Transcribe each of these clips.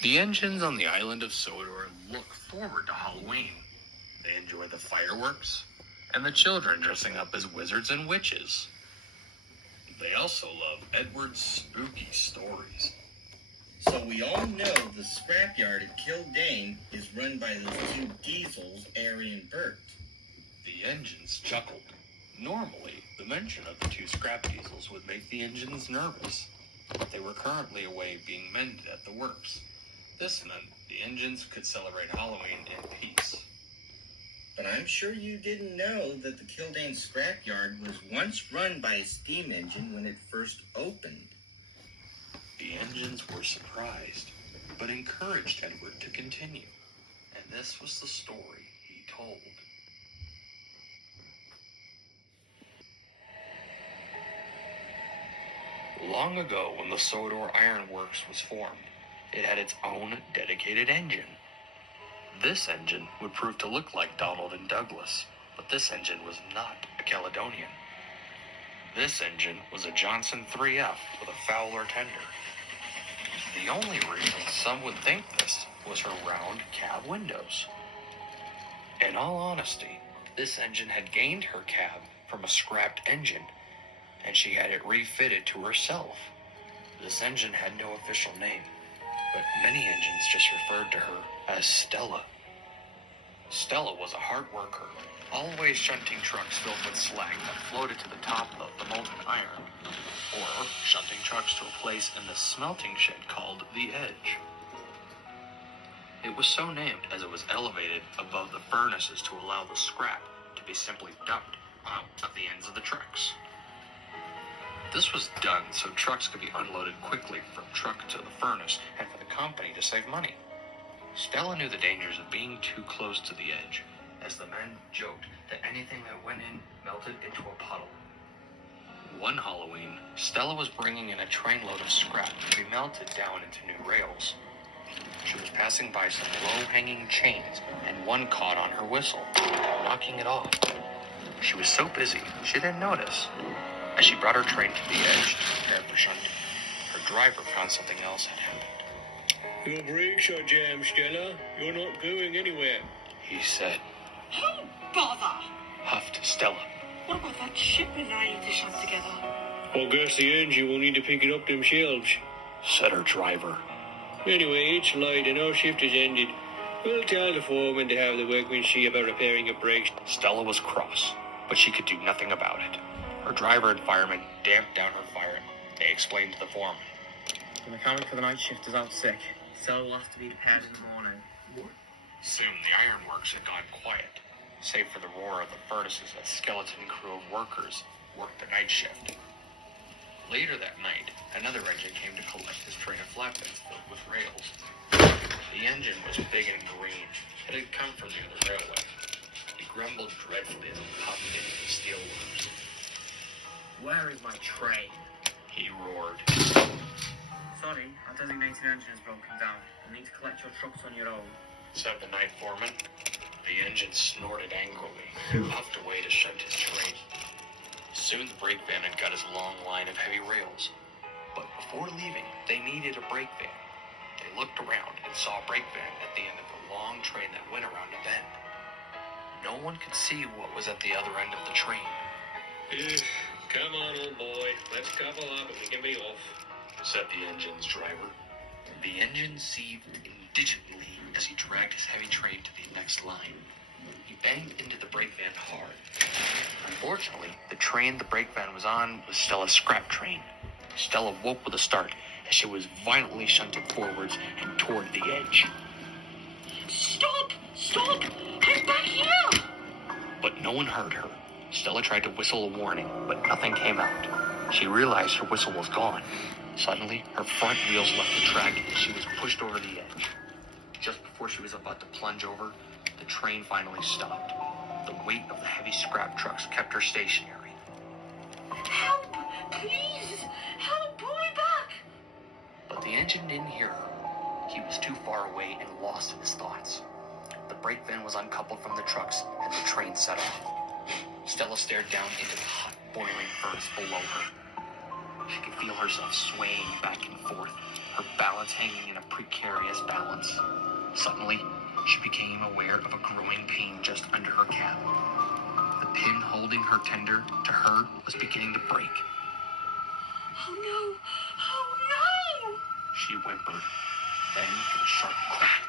The engines on the island of Sodor look forward to Halloween. They enjoy the fireworks and the children dressing up as wizards and witches. They also love Edward's spooky stories. So we all know the scrapyard at Kildane is run by those two diesels, Ari and Bert. The engines chuckled. Normally, the mention of the two scrap diesels would make the engines nervous, but they were currently away being mended at the works. This meant the engines could celebrate Halloween in peace. But I'm sure you didn't know that the Kildane scrapyard was once run by a steam engine when it first opened. The engines were surprised, but encouraged Edward to continue, and this was the story he told. Long ago, when the Sodor Iron Works was formed, it had its own dedicated engine. This engine would prove to look like Donald and Douglas, but this engine was not a Caledonian. This engine was a Johnson 3F with a Fowler tender. The only reason some would think this was her round cab windows. In all honesty, this engine had gained her cab from a scrapped engine, and she had it refitted to herself. This engine had no official name, but many engines just referred to her as Stella. Stella was a hard worker, always shunting trucks filled with slag that floated to the top of the molten iron, or shunting trucks to a place in the smelting shed called the Edge. It was so named as it was elevated above the furnaces to allow the scrap to be simply dumped out at the ends of the trucks. This was done so trucks could be unloaded quickly from truck to the furnace and for the company to save money. Stella knew the dangers of being too close to the edge, as the men joked that anything that went in melted into a puddle. One Halloween, Stella was bringing in a trainload of scrap to be melted down into new rails. She was passing by some low-hanging chains, and one caught on her whistle, knocking it off. She was so busy, she didn't notice. As she brought her train to the edge to prepare for shunting, her driver found something else had happened. Your brakes are jammed, Stella. You're not going anywhere, he said. Oh, bother! Huffed Stella. What about that shipment I need to shunt together? I guess the engine will need to pick it up themselves, said her driver. Anyway, it's light and our shift is ended. We'll tell the foreman to have the workmen see about repairing your brakes. Stella was cross, but she could do nothing about it. Her driver and fireman damped down her fire. They explained to the foreman. The mechanic for the night shift is out sick. Cell will have to be repaired in the morning. Soon the ironworks had gone quiet, save for the roar of the furnaces as skeleton crew of workers worked the night shift. Later that night, another engine came to collect his train of flatbeds filled with rails. The engine was big and green. It had come from the other railway. He grumbled dreadfully as he puffed into the steel works. Where is my train? He roared. Sorry, our designated engine has broken down. You'll need to collect your trucks on your own, said the night foreman. The engine snorted angrily and puffed away to shunt his train. Soon the brake van had got his long line of heavy rails. But before leaving, they needed a brake van. They looked around and saw a brake van at the end of the long train that went around a bend. No one could see what was at the other end of the train. Come on, old boy. Let's couple up and we can be off, said the engine's driver. The engine seethed indigently as he dragged his heavy train to the next line. He banged into the brake van hard. Unfortunately, the train the brake van was on was Stella's scrap train. Stella woke with a start as she was violently shunted forwards and toward the edge. Stop! Stop! I'm back here! But no one heard her. Stella tried to whistle a warning, but nothing came out. She realized her whistle was gone. Suddenly, her front wheels left the track and she was pushed over the edge. Just before she was about to plunge over, the train finally stopped. The weight of the heavy scrap trucks kept her stationary. Help! Please! Help! Pull me back! But the engine didn't hear her. He was too far away and lost in his thoughts. The brake van was uncoupled from the trucks and the train set off. Stella stared down into the hot, boiling furnace below her. She could feel herself swaying back and forth, her balance hanging in a precarious balance. Suddenly, she became aware of a growing pain just under her cap. The pin holding her tender to her was beginning to break. Oh no! Oh no! She whimpered. Then, with a sharp crack,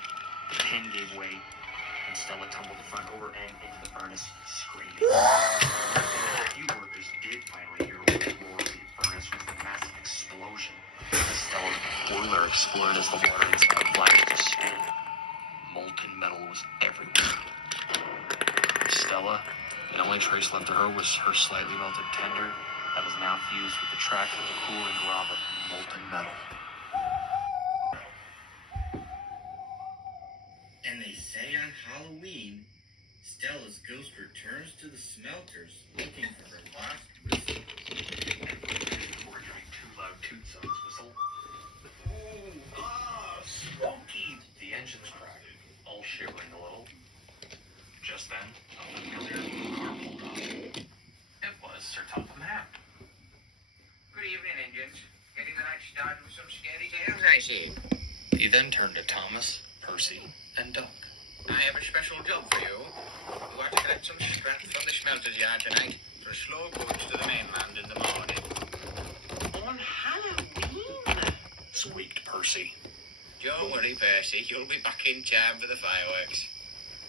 the pin gave way, and Stella tumbled the front over end into the furnace, screaming. A few workers did finally hear what roared the furnace with a massive explosion. Stella's boiler exploded as the water inside flashed to stew. Molten metal was everywhere. Stella, the only trace left of her was her slightly melted tender that was now fused with the track of the cooling glob of molten metal. And they say on Halloween, Stella's ghost returns to the smelters looking for her lost whistle. Before hearing two loud toots on his whistle, smoky! The engines cracked, all shivering a little. Just then, a familiar car pulled up. It was Sir Topham Hatt. Good evening, engines. Getting the night started with some scary tales, I see. He then turned to Thomas, Percy, and Duck. I have a special job for you. You are to collect some scrap from the smelter's yard tonight for slow goods to the mainland in the morning. On Halloween? Squeaked Percy. Don't worry, Percy. You'll be back in time for the fireworks.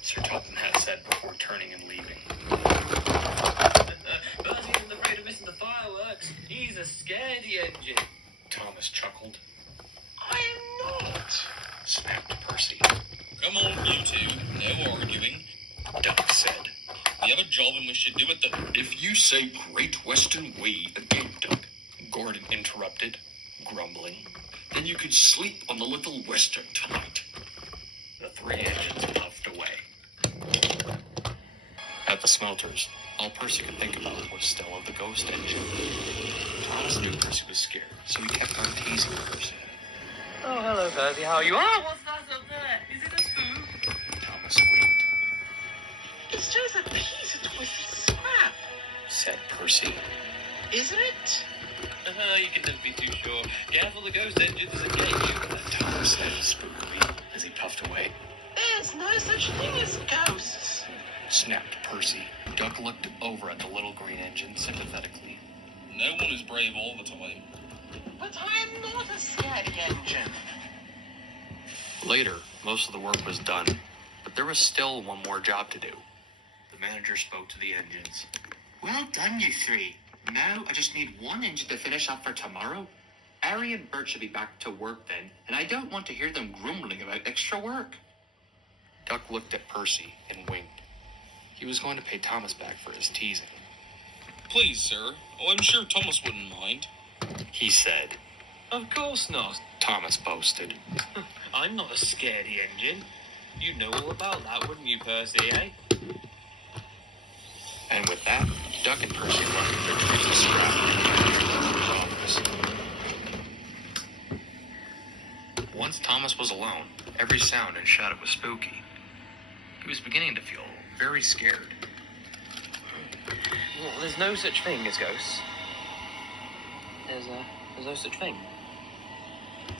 Sir Topham Hatt said before turning and leaving. Percy isn't afraid of missing the fireworks. He's a scaredy engine. Thomas chuckled. I'm not. Snapped Percy. Come on, you two. No arguing. Duck said. We have a job and we should do it If you say Great Western Way again, Duck, Gordon interrupted, grumbling, then you could sleep on the Little Western tonight. The three engines puffed away. At the smelters, all Percy could think about was Stella the ghost engine. Thomas knew Percy was scared, so he kept on teasing Percy. Oh, hello, Percy. How are you? Oh, what's that up there? Is it a spook? Thomas squeaked, It's just a piece of twisted scrap, said Percy. isn't it? You can never be too sure. Careful, the ghost engines engage you. Thomas said spookily as he puffed away. There's no such thing as ghosts. Snapped Percy. Duck looked over at the little green engine sympathetically. No one is brave all the time. But I'm not a scary engine. Later, most of the work was done, but there was still one more job to do. The manager spoke to the engines. Well done, you three. Now I just need one engine to finish up for tomorrow. Ari and Bert should be back to work then, and I don't want to hear them grumbling about extra work. Duck looked at Percy and winked. He was going to pay Thomas back for his teasing. Please, sir. Oh, I'm sure Thomas wouldn't mind. He said. Of course not. Thomas boasted. I'm not a scaredy engine. You'd know all about that, wouldn't you, Percy, eh? And with that, Duck and Percy left their trays of scrap in the office. Once Thomas was alone, every sound and shadow was spooky. He was beginning to feel very scared. Well, there's no such thing as ghosts. There's no such thing.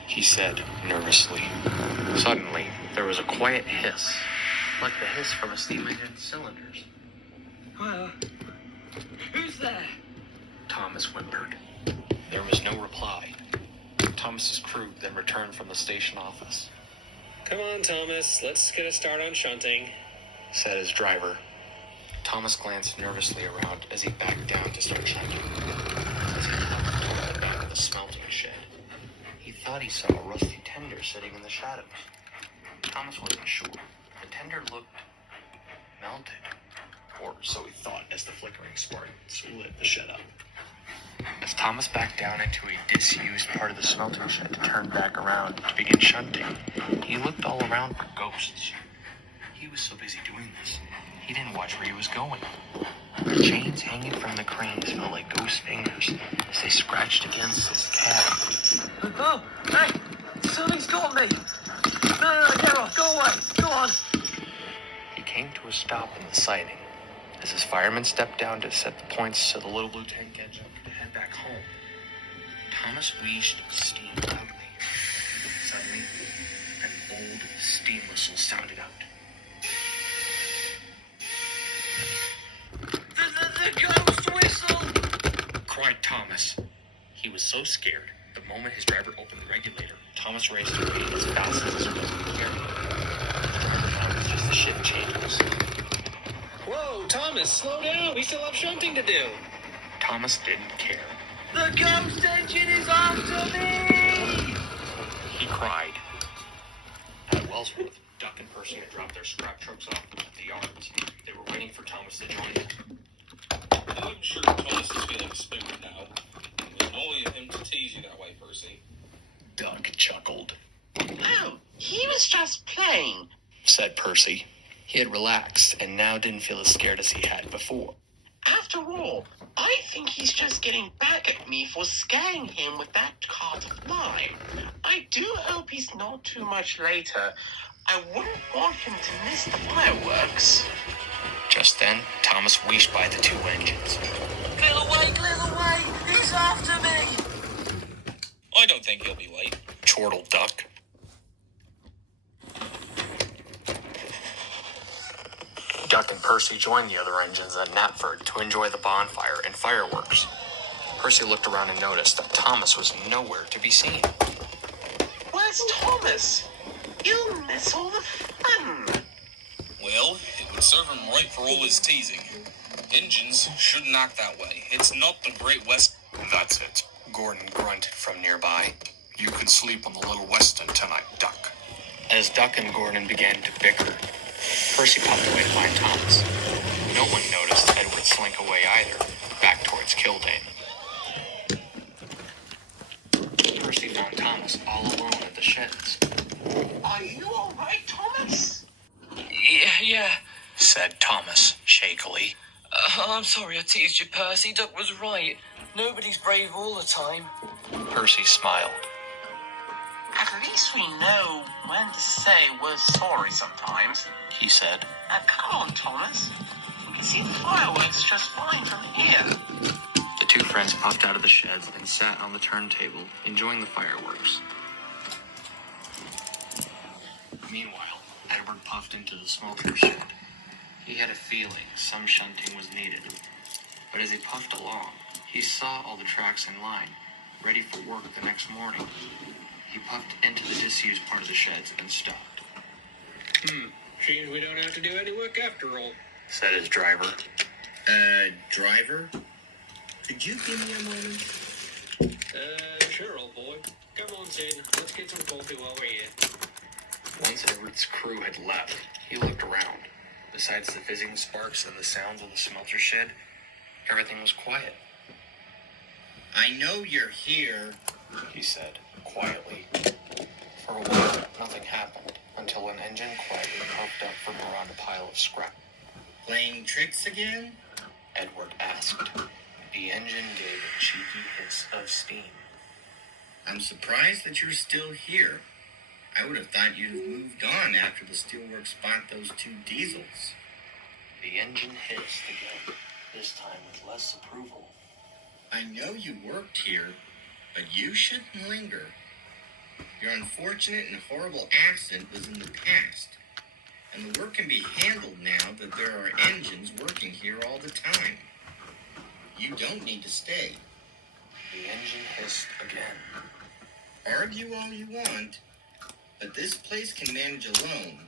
He said nervously. Suddenly, there was a quiet hiss, like the hiss from a steam engine's cylinders. Who's there? Thomas whimpered. There was no reply. Thomas's crew then returned from the station office. Come on, Thomas. Let's get a start on shunting. Said his driver. Thomas glanced nervously around as he backed down to start shunting. As he looked toward the back of the smelting shed, he thought he saw a rusty tender sitting in the shadows. Thomas wasn't sure. The tender looked melted, or so he thought as the flickering sparks lit the shed up. As Thomas backed down into a disused part of the smelting shed to turn back around to begin shunting, he looked all around for ghosts. He was so busy doing this, he didn't watch where he was going. The chains hanging from the cranes felt like ghost fingers as they scratched against his cab. Oh, hey! Something's got me! No, get off! Go away! Go on! He came to a stop in the siding as his fireman stepped down to set the points so the little blue tank engine could head back home. Thomas wheezed steam loudly. Suddenly, an old steam whistle sounded out. The ghost whistle! Cried Thomas. He was so scared, the moment his driver opened the regulator, Thomas raced to feet as fast as his wheels could carry him. The driver thought it was just the shift changes. Whoa, Thomas, slow down. We still have shunting to do. Thomas didn't care. The ghost engine is after me! He cried. At Wellsworth, Duck and Percy had dropped their scrap trucks off at the yards. They were waiting for Thomas to join them. I'm sure Thomas is feeling spooked now. It was annoying of him to tease you that way, Percy. Duck chuckled. Oh, he was just playing. Said Percy. He had relaxed and now didn't feel as scared as he had before. After all, I think he's just getting back at me for scaring him with that cart of mine. I do hope he's not too much later. I wouldn't want him to miss the fireworks. Just then, Thomas wheeshed by the two engines. Clear away! He's after me! I don't think he'll be late. Chortled Duck. Duck and Percy joined the other engines at Knapford to enjoy the bonfire and fireworks. Percy looked around and noticed that Thomas was nowhere to be seen. Where's Thomas? You'll miss all the fun. Well, it would serve him right for all his teasing. Engines shouldn't act that way. It's not the Great West. That's it, Gordon grunted from nearby. You could sleep on the Little Weston tonight, Duck. As Duck and Gordon began to bicker, Percy popped away to find Thomas. No one noticed Edward slink away either, back towards Kildane. Percy found Thomas all alone at the sheds. Are you all right, Thomas? Yeah. Said Thomas, shakily. I'm sorry I teased you, Percy. Duck was right. Nobody's brave all the time. Percy smiled. At least we know when to say we're sorry sometimes. He said. Now come on, Thomas. We can see the fireworks just fine from here. The two friends popped out of the sheds and sat on the turntable, enjoying the fireworks. Meanwhile, Edward puffed into the smelter shed. He had a feeling some shunting was needed. But as he puffed along, he saw all the tracks in line, ready for work the next morning. He puffed into the disused part of the sheds and stopped. Seems we don't have to do any work after all. Said his driver. Driver? Could you give me a moment? Sure, old boy. Come on, Sid. Let's get some coffee while we're here. Once Edward's crew had left, he looked around. Besides the fizzing sparks and the sounds of the smelter shed, everything was quiet. I know you're here. He said, quietly. For a while, nothing happened, until an engine quietly puffed up from around a pile of scrap. Playing tricks again? Edward asked. The engine gave a cheeky hiss of steam. I'm surprised that you're still here. I would have thought you'd have moved on after the steelworks bought those two diesels. The engine hissed again, this time with less approval. I know you worked here, but you shouldn't linger. Your unfortunate and horrible accident was in the past, and the work can be handled now that there are engines working here all the time. You don't need to stay. The engine hissed again. Argue all you want, but this place can manage alone.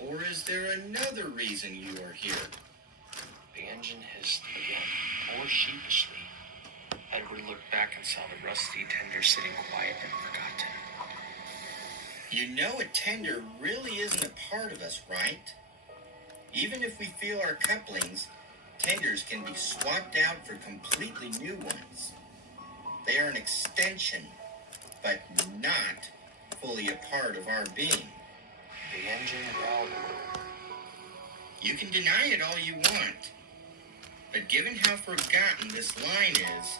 Or is there another reason you are here? The engine hissed again, more sheepishly. Edward looked back and saw the rusty tender sitting quiet and forgotten. You know a tender really isn't a part of us, right? Even if we feel our couplings, tenders can be swapped out for completely new ones. They are an extension, but not fully a part of our being. The engine growled a little. You can deny it all you want, but given how forgotten this line is,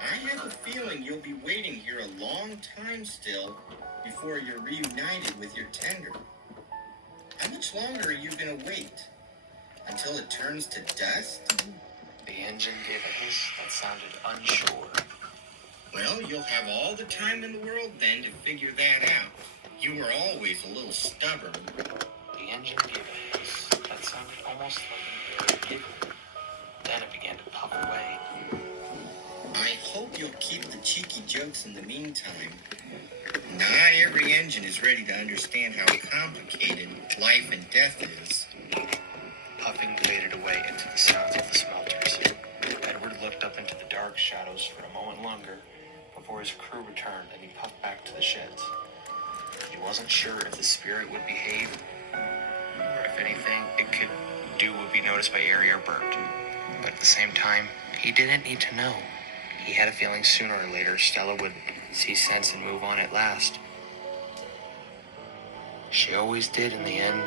I have a feeling you'll be waiting here a long time still before you're reunited with your tender. How much longer are you going to wait? Until it turns to dust? The engine gave a hiss that sounded unsure. Well, you'll have all the time in the world then to figure that out. You were always a little stubborn. The engine gave a hiss that sounded almost like an airy giggle. Then it began to puff away. I hope you'll keep the cheeky jokes in the meantime. Not every engine is ready to understand how complicated life and death is. Puffing faded away into the sounds of the smelters. Edward looked up into the dark shadows for a moment longer before his crew returned and he puffed back to the sheds. He wasn't sure if the spirit would behave, or if anything it could do would be noticed by Ari or Bert. But at the same time, he didn't need to know. He had a feeling sooner or later Stella would see sense and move on at last. She always did in the end.